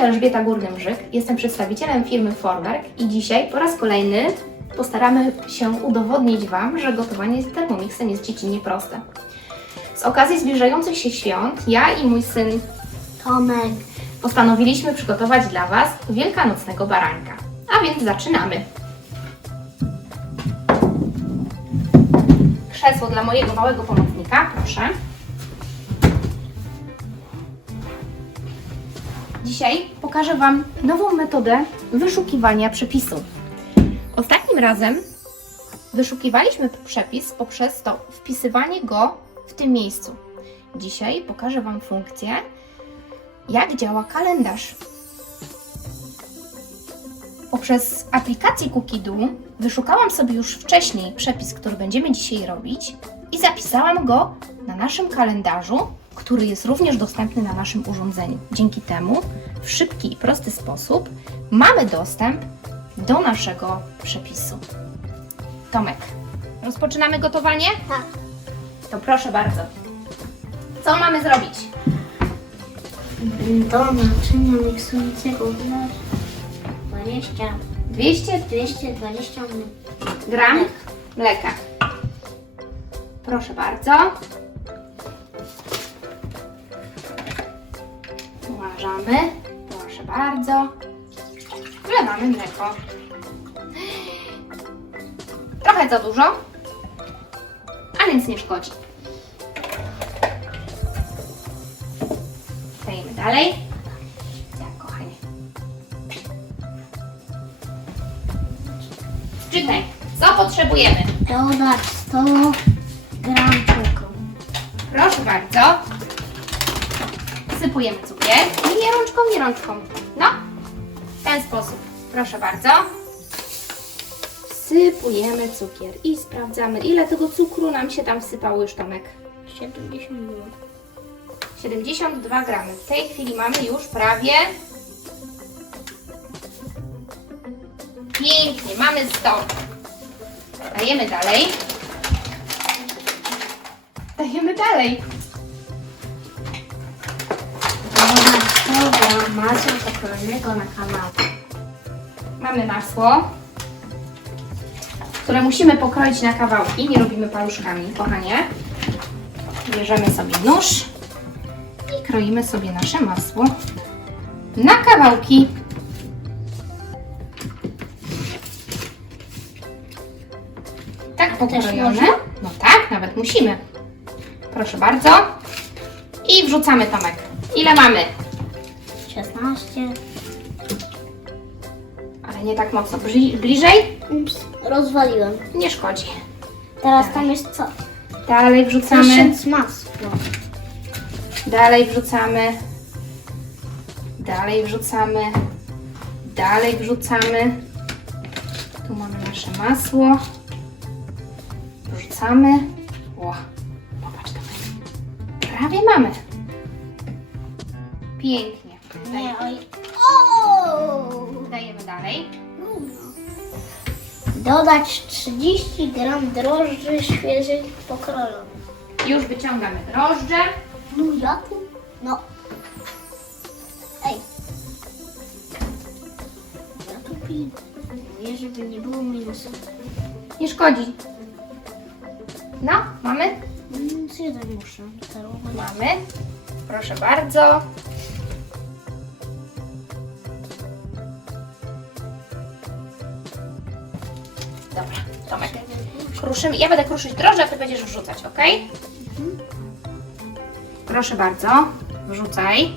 się Elżbieta Górny-Mrzyk, jestem przedstawicielem firmy Forberg i dzisiaj po raz kolejny postaramy się udowodnić Wam, że gotowanie z Thermomixem jest dziecinnie proste. Z okazji zbliżających się świąt ja i mój syn Tomek. postanowiliśmy przygotować dla Was wielkanocnego baranka. A więc zaczynamy. Krzesło dla mojego małego pomocnika, proszę. Dzisiaj pokażę Wam nową metodę wyszukiwania przepisu. Ostatnim razem wyszukiwaliśmy przepis poprzez to wpisywanie go w tym miejscu. Dzisiaj pokażę Wam funkcję, jak działa kalendarz. Poprzez aplikację Cookidu wyszukałam sobie już wcześniej przepis, który będziemy dzisiaj robić i zapisałam go na naszym kalendarzu, który jest również dostępny na naszym urządzeniu. Dzięki temu w szybki i prosty sposób mamy dostęp do naszego przepisu. Tomek, rozpoczynamy gotowanie? Tak. To proszę bardzo. Co mamy zrobić? Do naczynia miksującego wleż 20, 200 220 ml. gram mleka. Proszę bardzo. Uważamy. Proszę bardzo. Wlewamy mleko. Trochę za dużo, a więc nie szkodzi. Dajemy dalej. Tak, kochanie. Czytaj, co potrzebujemy? Dodać 100 gram cukru. Proszę bardzo. Wsypujemy cukier. Nie rączką, nie rączką. No, w ten sposób. Proszę bardzo. Wsypujemy cukier i sprawdzamy, ile tego cukru nam się tam wsypało już, Tomek. 70 ml. 72 gramy. W tej chwili mamy już prawie... Pięknie, mamy 100. Dajemy dalej. Dajemy dalej. Masła pokrojonego na kanapę. Mamy masło, które musimy pokroić na kawałki. Nie robimy paluszkami, kochanie. Bierzemy sobie nóż i kroimy sobie nasze masło na kawałki. Tak pokrojone. No tak, nawet musimy. Proszę bardzo. I wrzucamy Tomek. Ile mamy? 16. Ale nie tak mocno. Bli- bliżej? Ups, rozwaliłem. Nie szkodzi. Teraz tam jest co? Dalej wrzucamy. Tysiąc masło. Dalej wrzucamy. Dalej wrzucamy. Dalej wrzucamy. Tu mamy nasze masło. Wrzucamy. O, popatrz tutaj. Prawie mamy. Pięknie. Dodać 30 gram drożdży świeżych pokrojonych. Już wyciągamy drożdże. No ja tu? No. Ej. Ja tu piję. Mówię, żeby nie było minusu. Nie szkodzi. No, mamy? Minus jeden muszę. Teraz Mamy. Proszę bardzo. Kruszymy. Ja będę kruszyć drożdże, a ty będziesz wrzucać, ok? Proszę bardzo. Wrzucaj.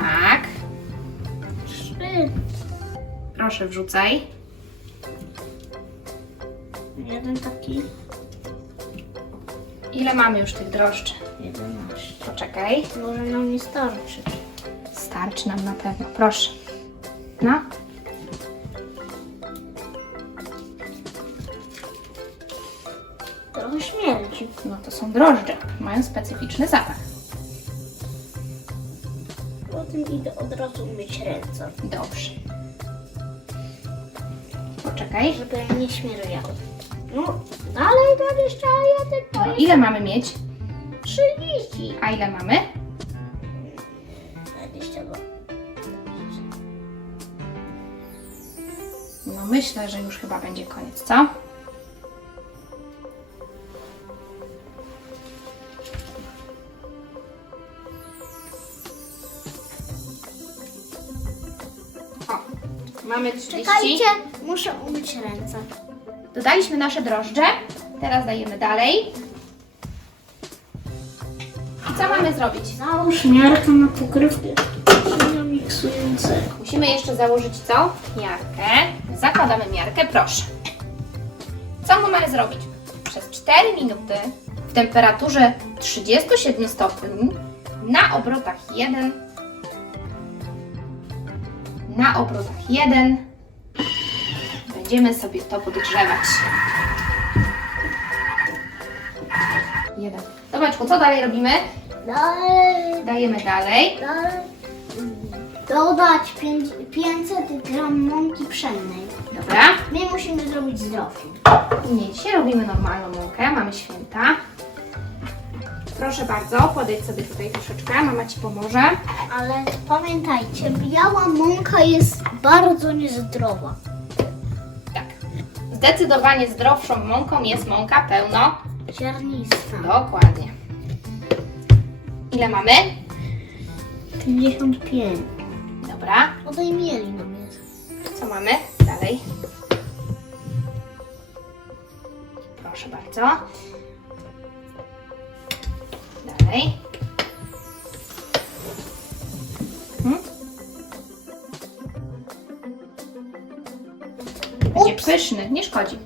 Tak. Trzy. Proszę wrzucaj. Jeden taki. Ile mamy już tych drożdży? 11. Poczekaj. Może nam nie starczy. Starczy nam na pewno. Proszę. No. Trochę śmierdzi. No to są drożdże. Mają specyficzny zapach. Potem idę od razu myć ręce. Dobrze. Poczekaj. Żeby nie śmierdziało. No, dalej dam jeszcze jeden No, ile mamy mieć? 30. A ile mamy? 22. No myślę, że już chyba będzie koniec, co? Mamy 30. Czekajcie, muszę umyć ręce. Dodaliśmy nasze drożdże. Teraz dajemy dalej. I co mamy zrobić? Załóż miarkę na pokrywkę miksującego. Musimy jeszcze założyć co? Miarkę. Zakładamy miarkę, proszę. Co my mamy zrobić? Przez 4 minuty w temperaturze 37 stopni na obrotach 1 na obrotach 1 będziemy sobie to podgrzewać. Jeden. Zobaczku, co dalej robimy? Dalej, Dajemy dalej. dalej. Dodać pięć- 500 gram mąki pszennej. Dobra. My musimy zrobić zdrowszą. Nie, dzisiaj robimy normalną mąkę, mamy święta. Proszę bardzo, podejdź sobie tutaj troszeczkę, mama Ci pomoże. Ale pamiętajcie, biała mąka jest bardzo niezdrowa. Tak. Zdecydowanie zdrowszą mąką jest mąka pełno. Ziarnista. Dokładnie. Ile mamy? 55. Dobra. Odejmieli nam jest. Co mamy? Dalej. Proszę bardzo. Dalej. Hmm? Będzie Ups. pyszny, nie szkodzi.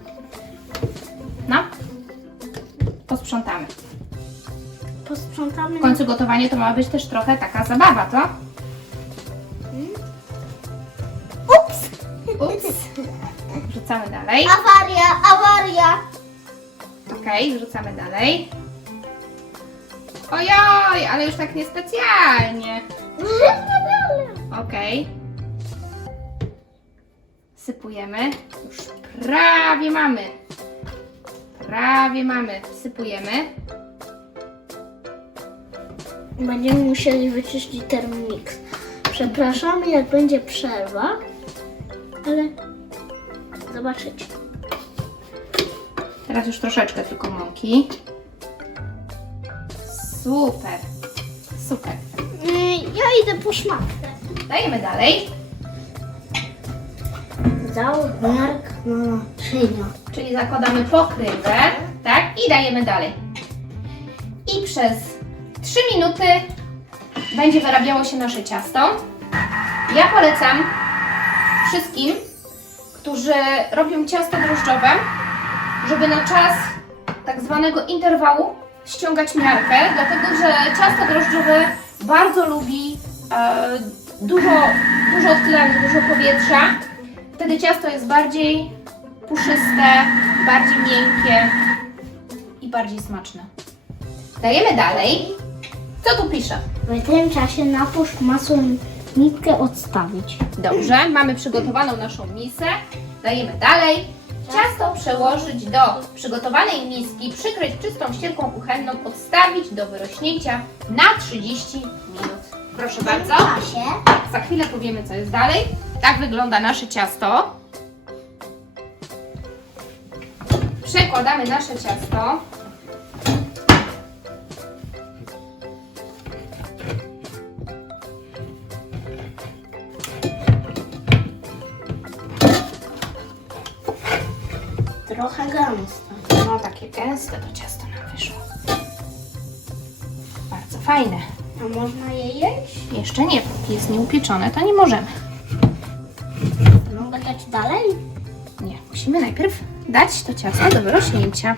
No. Posprzątamy. Posprzątamy W końcu gotowanie to ma być też trochę taka zabawa, co? Ups! Ups. Wrzucamy dalej. Awaria, awaria! Okej, wrzucamy dalej. Ojoj, ale już tak niespecjalnie. Okej. Sypujemy. Już prawie mamy. Prawie mamy. Sypujemy. Będziemy musieli wyczyścić Thermomix. Przepraszamy, jak będzie przerwa, ale zobaczycie. Teraz już troszeczkę tylko mąki. Super. Super. Yy, Ja idę po szmatkę. Dajemy dalej. Miark na naczynia. Czyli zakładamy pokrywę, tak? I dajemy dalej. I przez 3 minuty będzie wyrabiało się nasze ciasto. Ja polecam wszystkim, którzy robią ciasto drożdżowe, żeby na czas tak zwanego interwału ściągać miarkę, dlatego że ciasto drożdżowe bardzo lubi e, dużo, dużo odtylania, dużo powietrza. Wtedy ciasto jest bardziej puszyste, bardziej miękkie i bardziej smaczne. Dajemy dalej. Co tu pisze? W tym czasie napuszcz masło nitkę odstawić. Dobrze, mamy przygotowaną naszą misę. Dajemy dalej. Ciasto przełożyć do przygotowanej miski, przykryć czystą ścierką kuchenną, odstawić do wyrośnięcia na 30 minut. Proszę bardzo. czasie Za chwilę powiemy, co jest dalej. Tak wygląda nasze ciasto. Przekładamy nasze ciasto. Trochę gęsto. No, takie gęste to ciasto nam wyszło. Bardzo fajne. A można je jeść? Jeszcze nie, póki jest nieupieczone, to nie możemy. Mogę dać dalej? Nie, musimy najpierw dać to ciasto do wyrośnięcia.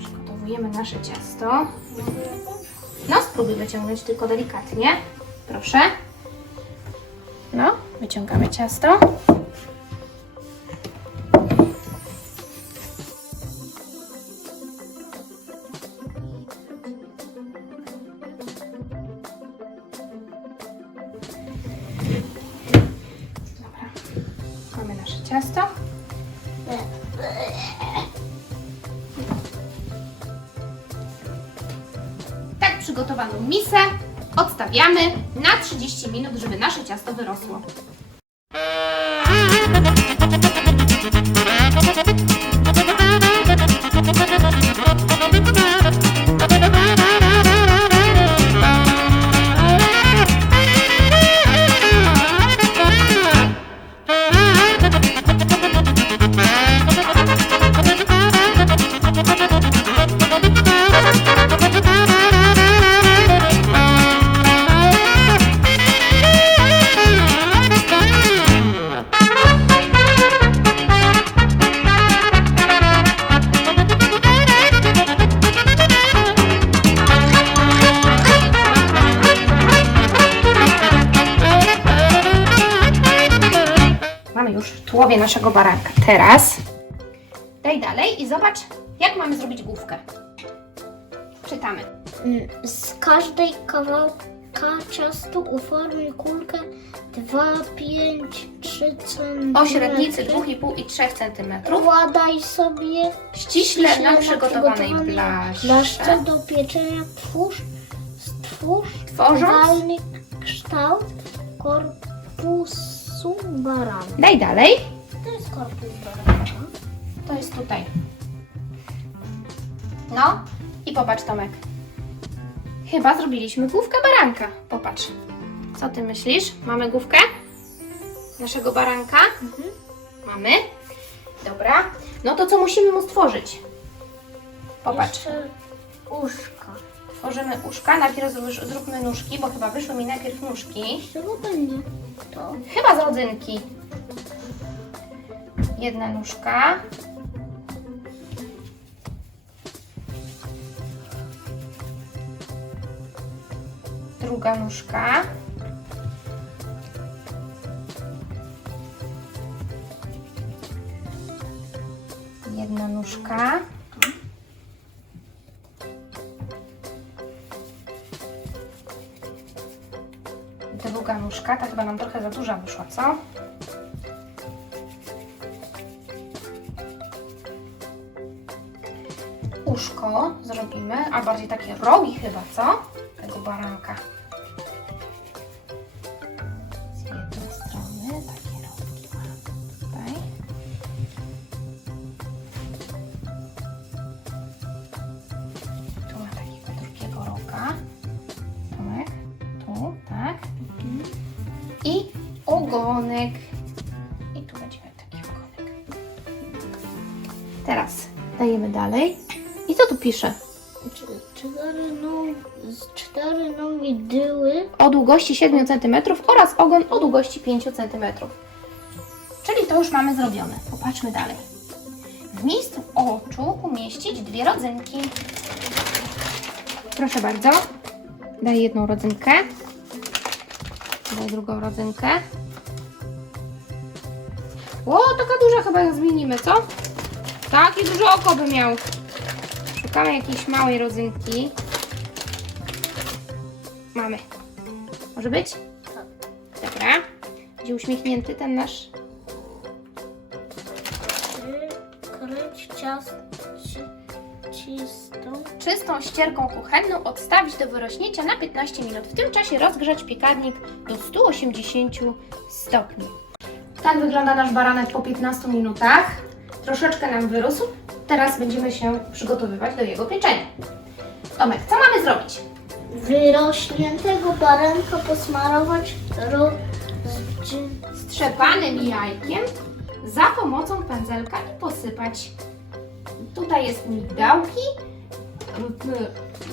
Przygotowujemy nasze ciasto. No, spróbuj wyciągnąć tylko delikatnie. Proszę. Wyciągamy ciasto. Ciasto. Tak przygotowaną misę odstawiamy na 30 minut, żeby nasze ciasto wyrosło. Naszego baranka. Teraz daj dalej i zobacz, jak mamy zrobić główkę. Czytamy. Mm, Z każdej kawałka ciastu uformuj kulkę 2, 5, 3 cm. O średnicy 2,5 i 3 cm. Wkładaj sobie Ściśle na przygotowanej blaszce blaszce. do pieczenia twórz, stwórz Tworząc. kształt korpusu barana. Daj dalej. To jest korpus barana. To jest tutaj. No i popatrz Tomek. Chyba zrobiliśmy główkę baranka. Popatrz. Co ty myślisz? Mamy główkę? Naszego baranka? Mamy. Dobra. No to co musimy mu stworzyć? Popatrz. Jeszcze uszka. Tworzymy uszka. Najpierw zrób- zróbmy nóżki, bo chyba wyszły mi najpierw nóżki. Czego będzie to? Chyba z rodzynki. Jedna nóżka. Druga nóżka. Jedna nóżka. Druga nóżka, ta chyba nam trochę za duża wyszła, co? Uszko zrobimy, a bardziej takie rogi chyba, co? Tego baranka. Z jednej strony takie rogi tutaj. Tu ma takiego drugiego roga. Tomek, tu, tak. I ogonek. I tu będzie taki ogonek. Teraz dajemy dalej. Pisze? Cz- Cztery nogi, cztery nogi dyły. O długości 7 cm oraz ogon o długości 5 cm. Czyli to już mamy zrobione. Popatrzmy dalej. W miejscu oczu umieścić dwie rodzynki. Proszę bardzo. Daj jedną rodzynkę. Daj drugą rodzynkę. O, taka duża chyba ją zmienimy, co? Takie duże oko by miał. Szukamy jakiejś małej rodzynki. Mamy. Może być? Dobra. Będzie uśmiechnięty ten nasz. Kręć ciasto ci, cistą. Czystą ścierką kuchenną odstawić do wyrośnięcia na 15 minut. W tym czasie rozgrzać piekarnik do 180 stopni. Tak wygląda nasz baranek po 15 minutach. Troszeczkę nam wyrósł. Teraz będziemy się przygotowywać do jego pieczenia. Tomek, co mamy zrobić? Wyrośniętego baranka posmarować. Strzepanym jajkiem za pomocą pędzelka i posypać. Tutaj jest migdałki.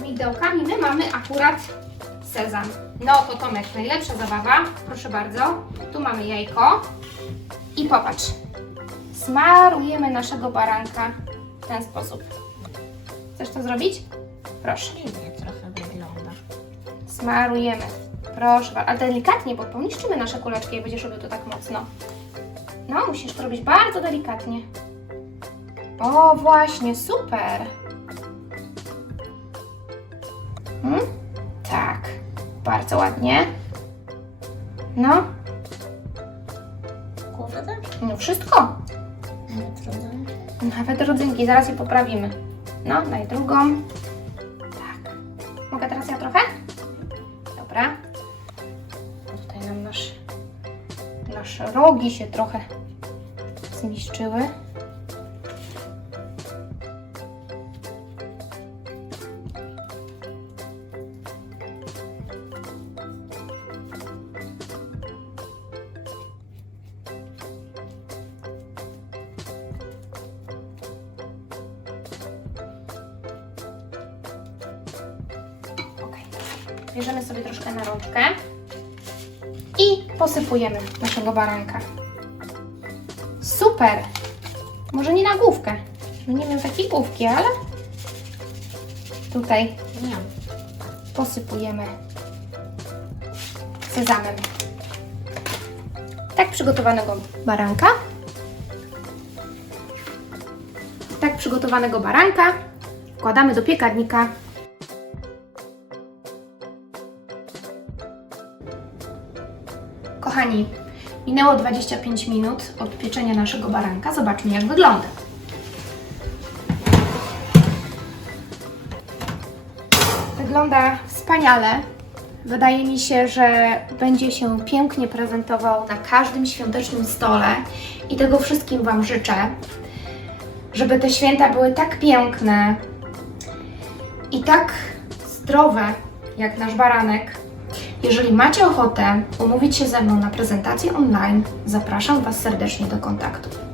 Migdałkami my mamy akurat sezam. No to Tomek, najlepsza zabawa. Proszę bardzo. Tu mamy jajko. I popatrz. Smarujemy naszego baranka w ten sposób. Chcesz to zrobić? Proszę. Dziwnie trochę wygląda. Smarujemy. Proszę, bardzo. ale delikatnie, bo pomniszczymy nasze kuleczki, jak będziesz robił to tak mocno. No, musisz to robić bardzo delikatnie. O, właśnie, super. Hmm? Tak, bardzo ładnie. No, Nawet rodzynki, zaraz je poprawimy. No, daj drugą. Tak. Mogę teraz ja trochę? Dobra. No tutaj nam nasz, nasze rogi się trochę zniszczyły. Bierzemy sobie troszkę na rączkę i posypujemy naszego baranka. Super! Może nie na główkę. No nie wiem takiej główki, ale tutaj Nie. posypujemy sezamem. Tak przygotowanego baranka. Tak przygotowanego baranka wkładamy do piekarnika. Kochani, minęło 25 minut od pieczenia naszego baranka. Zobaczmy, jak wygląda. Wygląda wspaniale. Wydaje mi się, że będzie się pięknie prezentował na każdym świątecznym stole i tego wszystkim Wam życzę, żeby te święta były tak piękne i tak zdrowe jak nasz baranek. Jeżeli macie ochotę umówić się ze mną na prezentację online, zapraszam Was serdecznie do kontaktu.